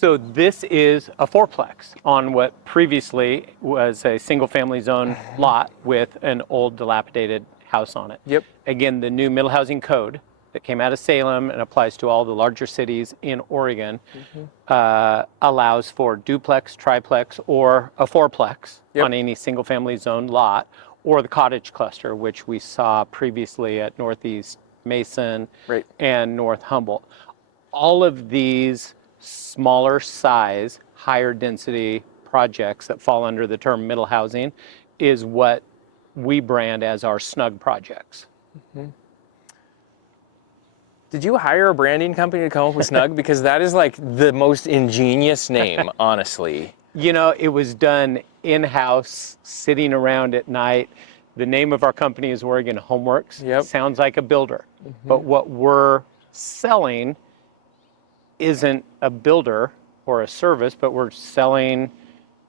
So this is a fourplex on what previously was a single-family zone lot with an old dilapidated house on it. Yep. Again, the new middle housing code that came out of Salem and applies to all the larger cities in Oregon allows for duplex, triplex, or a fourplex on any single-family zone lot, or the cottage cluster, which we saw previously at Northeast Mason and North Humboldt. All of these smaller size, higher density projects that fall under the term middle housing is what we brand as our snug projects. Did you hire a branding company to come up with Snug? Because that is like the most ingenious name, honestly. You know, it was done in-house, sitting around at night. The name of our company is Oregon Homeworks. Sounds like a builder. But what we're selling isn't a builder or a service, but we're selling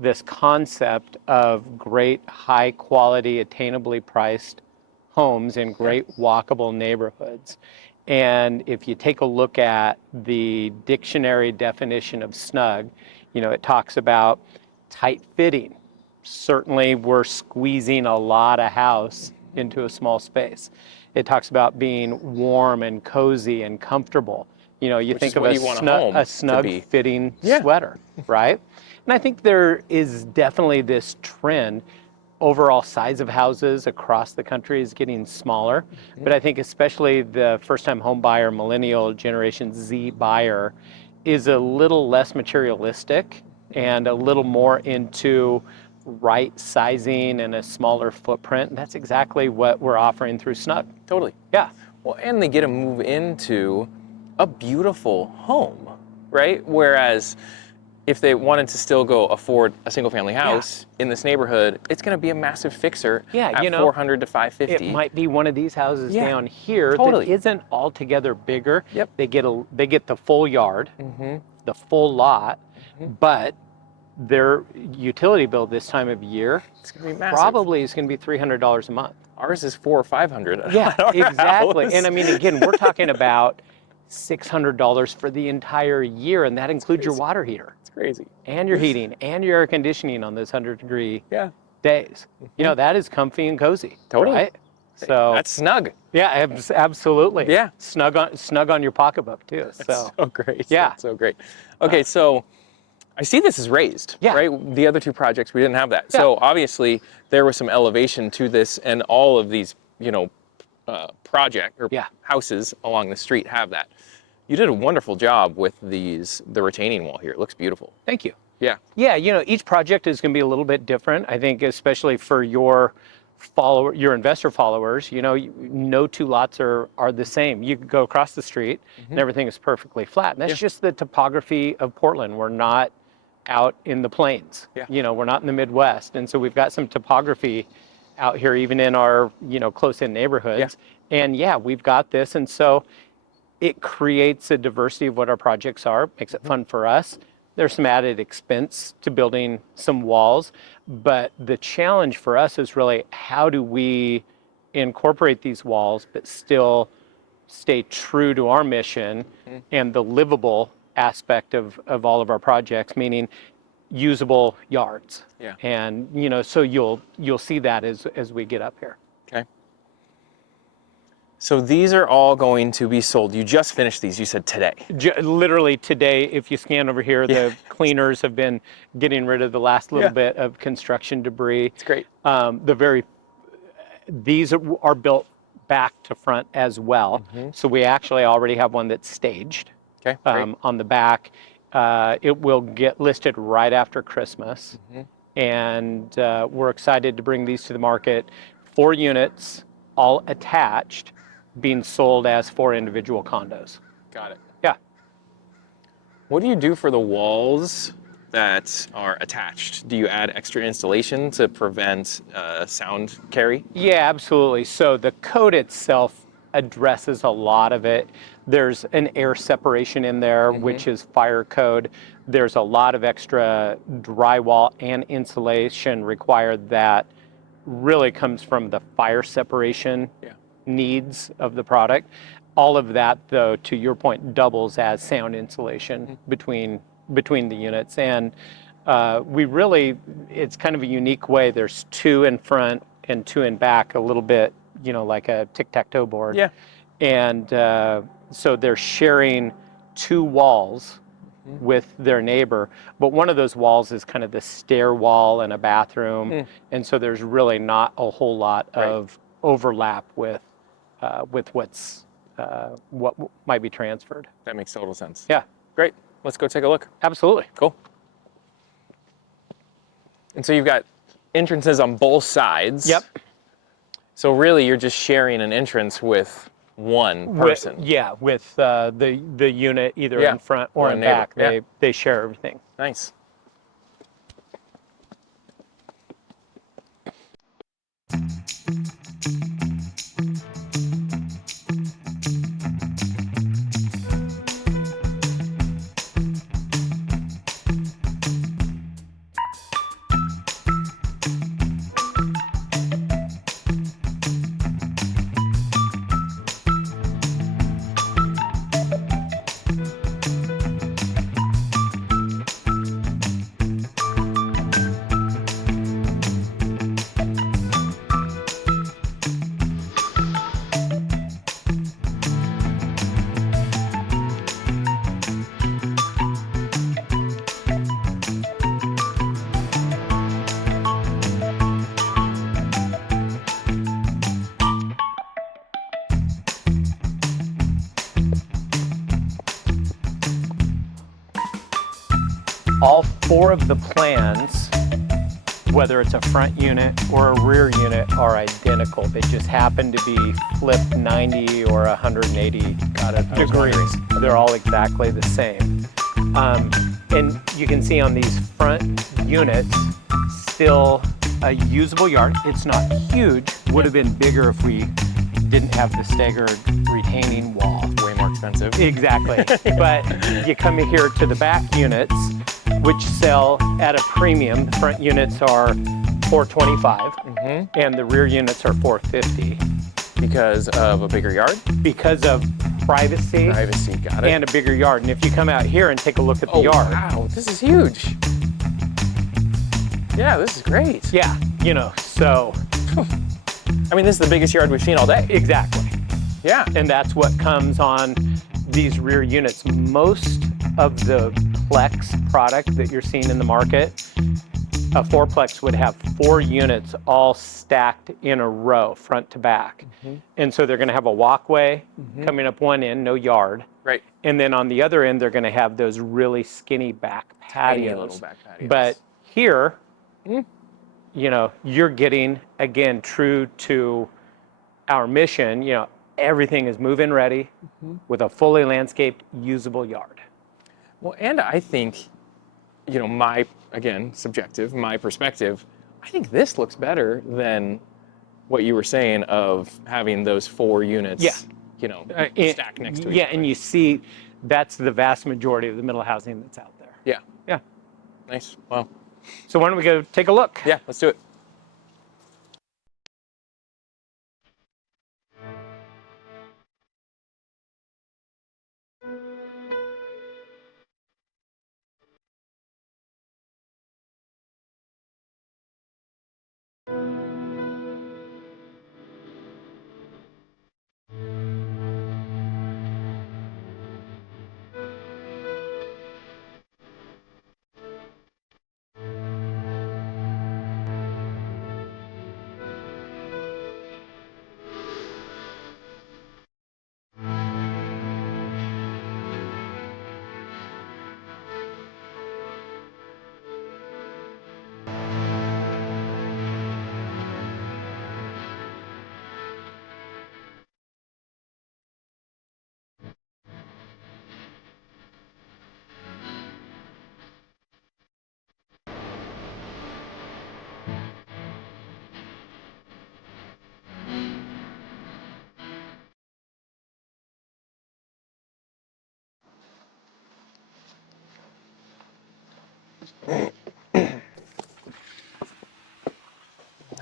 this concept of great, high quality, attainably priced homes in great walkable neighborhoods. And if you take a look at the dictionary definition of snug, you know, it talks about tight fitting. Certainly we're squeezing a lot of house into a small space. It talks about being warm and cozy and comfortable. You know, you think of a snug fitting sweater, right? And I think there is definitely this trend. Overall size of houses across the country is getting smaller, but I think especially the first-time home buyer, millennial Generation Z buyer, is a little less materialistic and a little more into right sizing and a smaller footprint. And that's exactly what we're offering through Snug. Totally. Yeah. Well, and they get to move into a beautiful home, right? Whereas if they wanted to still go afford a single family house in this neighborhood, it's going to be a massive fixer at you know, 400 to 550. It might be one of these houses down here that isn't altogether bigger. They get the full yard, the full lot, but their utility bill this time of year it's going to be massive. Probably is going to be $300 a month. Ours is $400 or $500. Yeah, exactly. House. And I mean, again, we're talking about $600 for the entire year, and that includes your water heater. It's crazy. And your heating and your air conditioning on those 100-degree days. You know, that is comfy and cozy. Totally. Right? So that's snug. Yeah, absolutely. Yeah. Snug on your pocketbook too. That's so great. Yeah. That's so great. Okay, so I see this is raised, right? The other two projects, we didn't have that. So obviously there was some elevation to this, and all of these, you know, houses along the street have that. You did a wonderful job with the retaining wall here. It looks beautiful. Thank you. Yeah. Yeah, you know, each project is going to be a little bit different. I think especially for your investor followers, you know, no two lots are the same. You could go across the street and everything is perfectly flat. And that's just the topography of Portland. We're not out in the plains. You know, we're not in the Midwest. And so we've got some topography out here, even in our, you know, close-in neighborhoods. And we've got this. And so it creates a diversity of what our projects are, makes it fun for us. There's some added expense to building some walls, but the challenge for us is really how do we incorporate these walls but still stay true to our mission and the livable aspect of all of our projects, meaning usable yards. And you know, so you'll see that as we get up here. Okay. So these are all going to be sold. You just finished these, you said today. Literally today, if you scan over here, the cleaners have been getting rid of the last little bit of construction debris. It's great. These are built back to front as well. So we actually already have one that's staged on the back. It will get listed right after Christmas. And we're excited to bring these to the market. 4 units, all attached, being sold as 4 individual condos. Got it. Yeah. What do you do for the walls that are attached? Do you add extra insulation to prevent sound carry? Yeah, absolutely. So the code itself addresses a lot of it. There's an air separation in there, which is fire code. There's a lot of extra drywall and insulation required that really comes from the fire separation needs of the product. All of that, though, to your point, doubles as sound insulation between between the units. And it's kind of a unique way. There's 2 in front and 2 in back, a little bit, like a tic-tac-toe board. Yeah. And so they're sharing 2 walls with their neighbor, but one of those walls is kind of the stair wall and a bathroom, and so there's really not a whole lot of overlap with what might be transferred. That makes total sense. Yeah. Great. Let's go take a look. Absolutely. Cool. And so you've got entrances on both sides. Yep. So really, you're just sharing an entrance with one person. With the unit either in front or in back. They share everything. Nice. All 4 of the plans, whether it's a front unit or a rear unit, are identical. They just happen to be flipped 90 or 180 degrees. They're all exactly the same. And you can see on these front units, still a usable yard. It's not huge. Would have been bigger if we didn't have the staggered retaining wall. Way more expensive. Exactly. But you come here to the back units, which sell at a premium. The front units are $425, and the rear units are $450. Because of a bigger yard? Because of privacy. Privacy, got it. And a bigger yard. And if you come out here and take a look at the yard. Wow, this is huge. Yeah, this is great. Yeah, so. I mean, this is the biggest yard we've seen all day. Exactly. Yeah. And that's what comes on these rear units. Most of the Plex product that you're seeing in the market, a 4-plex would have 4 units all stacked in a row, front to back. And so they're going to have a walkway coming up one end, no yard. Right. And then on the other end, they're going to have those really skinny back patios. Tiny little back patios. But here, you're getting, again, true to our mission, everything is move-in ready with a fully landscaped, usable yard. Well, and I think, my perspective, I think this looks better than what you were saying of having those 4 units, stacked next to each other. Yeah, and you see that's the vast majority of the middle housing that's out there. Yeah. Yeah. Nice. Well. So why don't we go take a look? Yeah, let's do it. I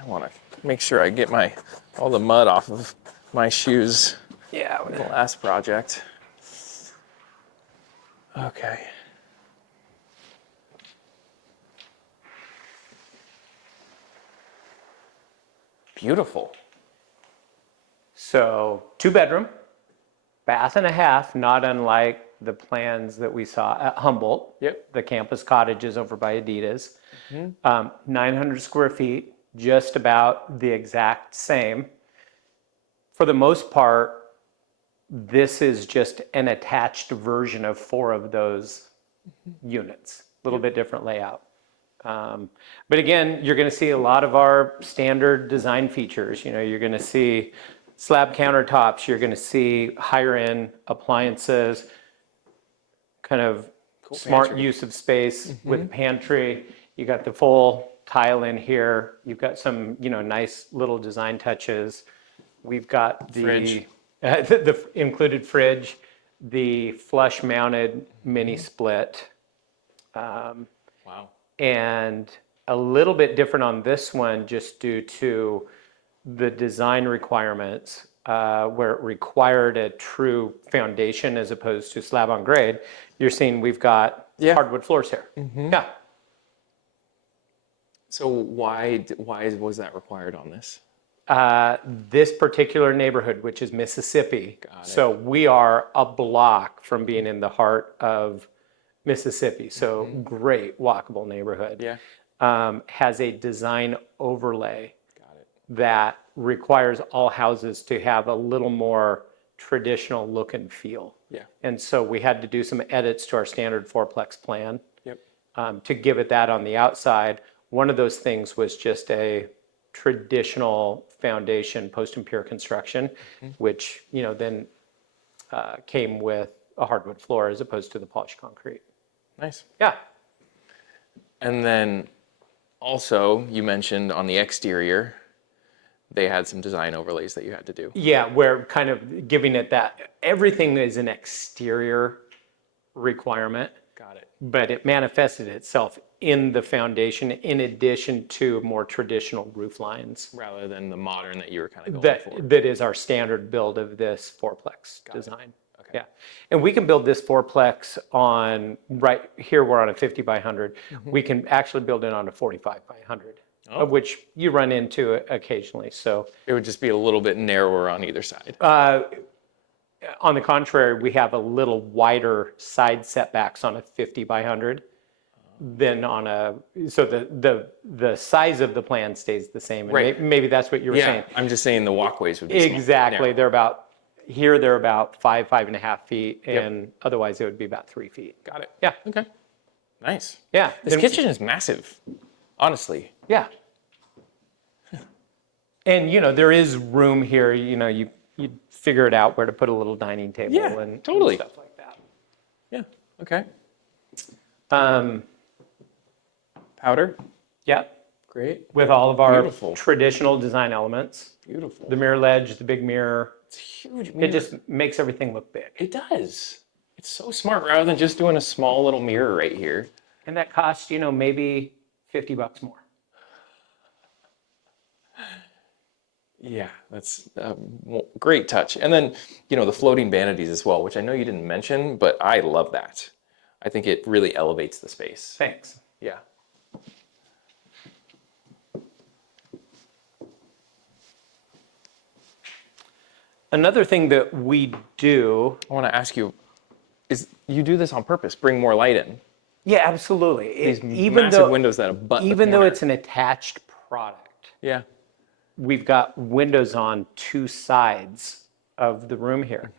want to make sure I get all the mud off of my shoes. Yeah. The last project. Okay. Beautiful. So 2-bedroom, bath and a half, not unlike the plans that we saw at Humboldt. Yep. The campus cottages over by Adidas. 900 square feet, just about the exact same. For the most part, this is just an attached version of 4 of those units, a little bit different layout. But again, you're going to see a lot of our standard design features. You're going to see slab countertops, you're going to see higher end appliances, kind of Cool smart pantry. use of space with pantry. You got the full tile in here. You've got some, nice little design touches. We've got the Fridge. the included fridge, the flush mounted mini split. Wow. And a little bit different on this one just due to the design requirements, where it required a true foundation as opposed to slab on grade. You're seeing we've got hardwood floors here. Yeah. So why was that required on this? This particular neighborhood, which is Mississippi, Got it. so we are a block from being in the heart of Mississippi, so great walkable neighborhood. Yeah. Has a design overlay Got it. that requires all houses to have a little more traditional look and feel. Yeah. And so we had to do some edits to our standard 4-plex plan Yep. to give it that on the outside. One of those things was just a traditional foundation post and pure construction, which then came with a hardwood floor as opposed to the polished concrete. Nice. Yeah. And then also you mentioned on the exterior, they had some design overlays that you had to do. Yeah, we're kind of giving it that. Everything is an exterior requirement. Got it. But it manifested itself in the foundation in addition to more traditional roof lines. Rather than the modern that you were kind of going for. That is our standard build of this 4-plex design. Okay. Yeah. And we can build this 4-plex on, right here we're on a 50 by 100. We can actually build it on a 45 by 100, of which you run into occasionally. So It would just be a little bit narrower on either side. on the contrary, we have a little wider side setbacks on a 50 by 100 than on a, so the size of the plan stays the same. And Right. maybe that's what you were saying. I'm just saying the walkways would be small, Exactly. narrow. They're about 5.5 feet, and otherwise it would be about 3 feet. Got it. Yeah. Okay. Nice. Yeah. This kitchen is massive, honestly. Yeah. And there is room here, you figure it out where to put a little dining table Yeah, and totally. stuff like that. Yeah. Okay. Um, Powder. yeah. Great. With all of our Beautiful. traditional design elements, Beautiful. the mirror ledge, the big mirror, It's huge. it just makes everything look big. It does. It's so smart rather than just doing a small little mirror right here. And that costs, maybe $50 more. Yeah, that's a great touch. And then, the floating vanities as well, which I know you didn't mention, but I love that. I think it really elevates the space. Thanks. Yeah. Another thing that we do. I want to ask you, is you do this on purpose, bring more light in? Yeah, absolutely. Even massive windows that abut the even though corner. it's an attached product, Yeah. we've got windows on 2 sides of the room here.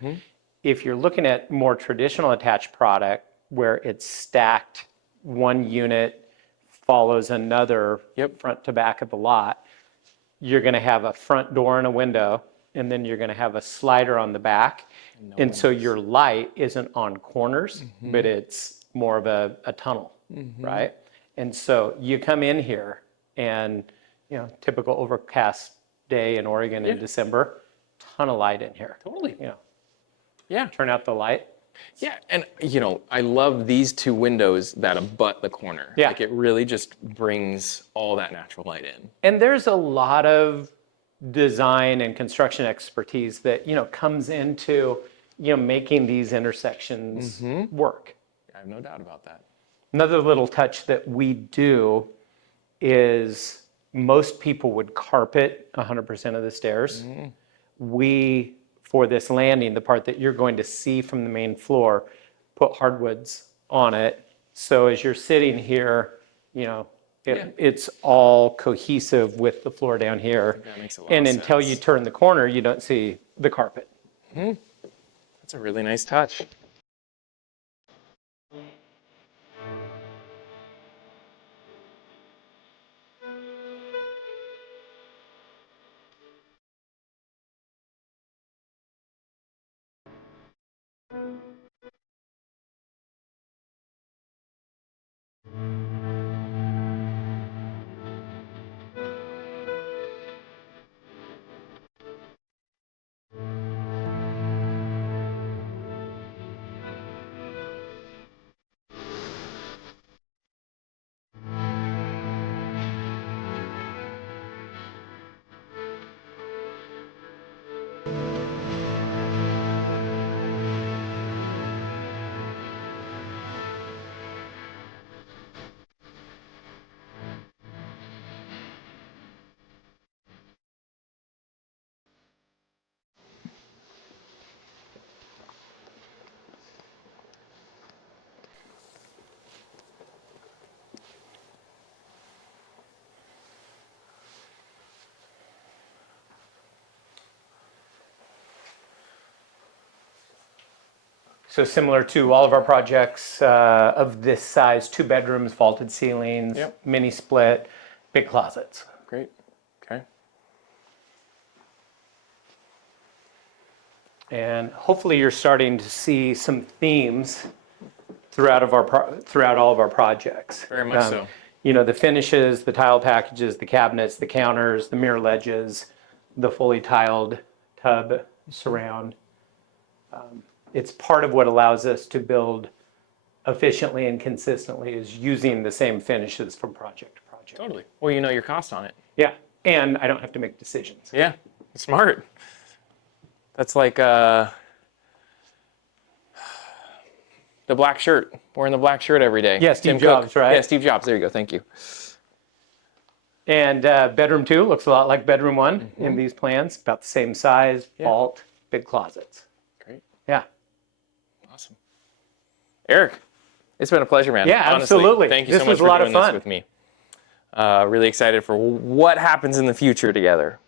If you're looking at more traditional attached product where it's stacked, one unit follows another front to back of the lot, you're going to have a front door and a window, and then you're going to have a slider on the back. And so your light isn't on corners, but it's more of a tunnel, right? And so you come in here and, typical overcast day in Oregon in December, ton of light in here. Totally. Yeah. Turn out the light. Yeah, and I love these 2 windows that abut the corner. Yeah. Like it really just brings all that natural light in. And there's a lot of design and construction expertise that, comes into, making these intersections work. I have no doubt about that. Another little touch that we do is Most people would carpet 100% of the stairs. We, for this landing, the part that you're going to see from the main floor, put hardwoods on it. So as you're sitting here, it's all cohesive with the floor down here. That makes a lot And of until you sense. turn the corner, you don't see the carpet. That's a really nice touch. So similar to all of our projects of this size, 2 bedrooms, vaulted ceilings, mini split, big closets. Great. Okay. And hopefully you're starting to see some themes throughout all of our projects. Very much so. The finishes, the tile packages, the cabinets, the counters, the mirror ledges, the fully tiled tub surround. It's part of what allows us to build efficiently and consistently is using the same finishes from project to project. Totally. Well, you know your cost on it. Yeah, and I don't have to make decisions. Yeah, smart. That's like the black shirt. Wearing the black shirt every day. Yeah, Steve Tim Jobs, Cook. right? Yeah, Steve Jobs. There you go. Thank you. And bedroom 2 looks a lot like bedroom 1 in these plans. About the same size, vault, big closets. Great. Yeah. Awesome. Eric, it's been a pleasure, man. Yeah, Honestly, absolutely. thank you This so much was a for lot doing of this fun. with me. Really excited for what happens in the future together.